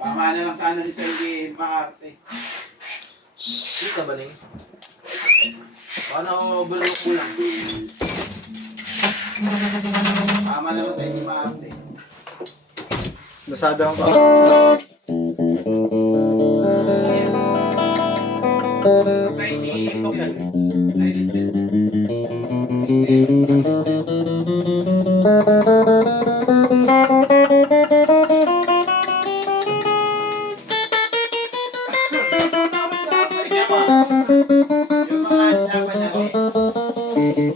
Tama na lang sana si Sergey Maarte. Hindi ka ba ning? Paano bulok ko lang? Tama naman sa Sergey Maarte. Nasada lang ba? Sa hindi ito yan. Yung mga laban natin,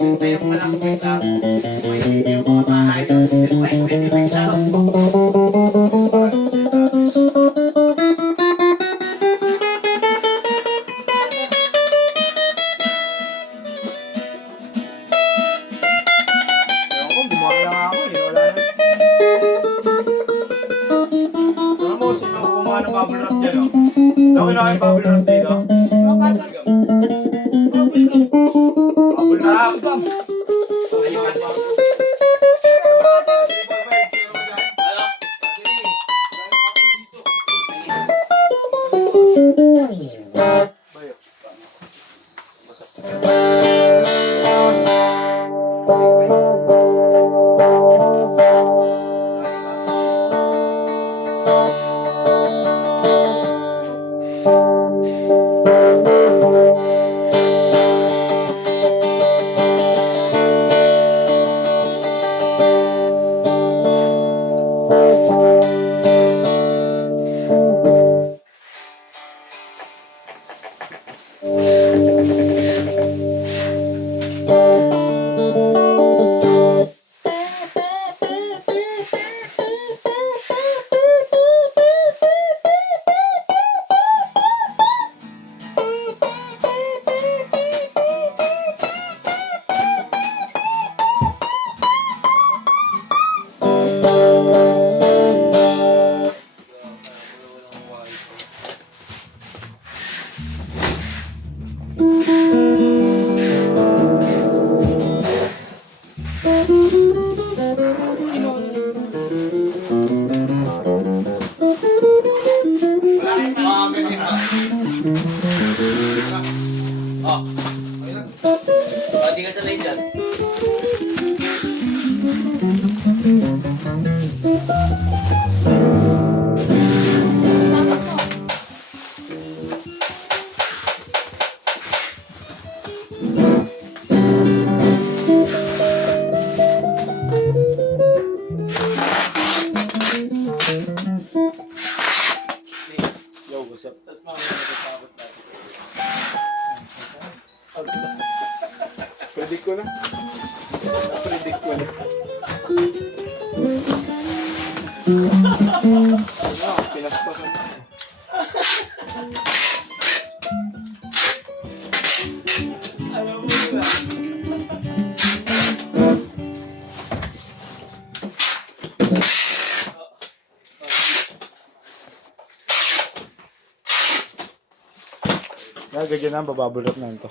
yung tayo walang kwenta, yung mga bahay, pwede lang. Ewan ko, gumawa lang ako eh. Wala na. Alam mo, sino gumawa ng bubble wrap dyan, oh? Laki na kayo bubble wrap dito. Bubble wrap. Bayo. Oh. Pati ka sanay dyan. Yo, what's up? Tapos mamaya nagkakabot natin. Predict ko na. Predict ko na. Ano, pinaspasan na. Alam mo na. Gagagyan na, bababulot na ito.